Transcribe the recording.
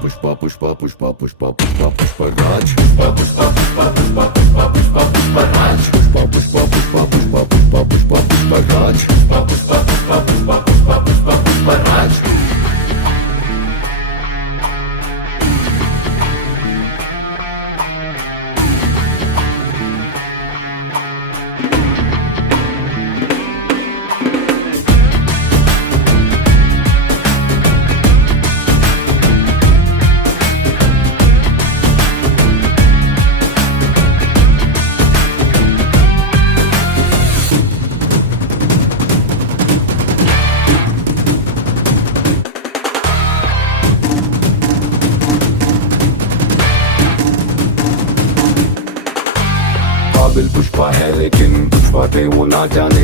पुष्पा पुष्पा पुष्पा पुष्पा पुष्पा पुष्पराज पुष्पा पुष्पा पुष्पा पुष्पा पुष्पा पुष्पा पुष्पराज पुष्पा पुष्पा पुष्पा पुष्पा पुष्पा पुष्पा पुष्पराज पुष्पा पुष्पा पुष्पा पुष्पा पुष्पा पुष्पा पुष्पराज काबिल पुष्पा है लेकिन कुछ बातें वो ना जाने